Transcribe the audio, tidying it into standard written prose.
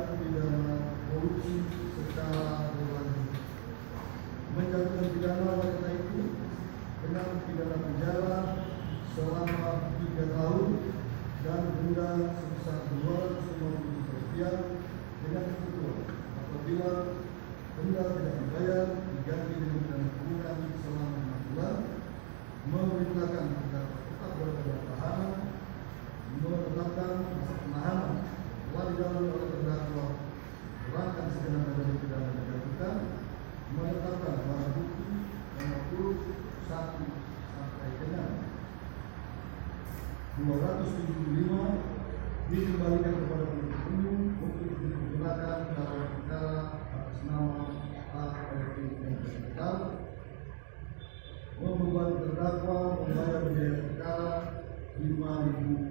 tindak pidana korupsi secara berlanjut, menjatuhkan pidana wanita itu dengan pidana penjara selama 3 tahun dan denda sebesar Rp250 dengan ketentuan apabila denda tidak dibayar diganti dengan pidana kurungan selama 6 bulan, memerintahkan agar tetap berada dalam tahanan, menetapkan masa penahanan telah didahului oleh terdakwa, kurangkan segenap dari pidana dijatuhkan, menetapkan barang bukti nomor 1 sampai dengan 275 dikembalikan kepada penuntut umum untuk digunakan dalam perkara atas nama ART yang bersangkutan, membebani terdakwa membayar biaya perkara Rp5.000